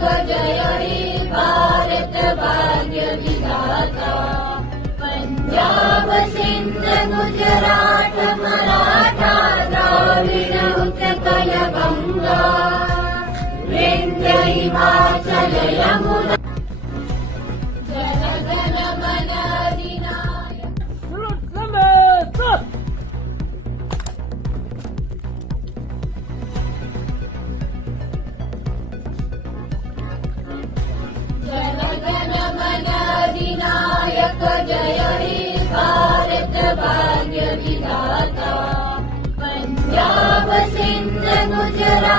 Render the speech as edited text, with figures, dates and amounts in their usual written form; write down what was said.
जय हे भारत भाग्य विधाता। पंजाब सिंध गुजरात मराठा द्राविड उत्कल गंगा विंध्य हिमाचल यमुना। जन गण मन अधिनायक। जन गण मन अधिनायक जय हे भारत भाग्य विधाता। पंजाब सिंध गुजरात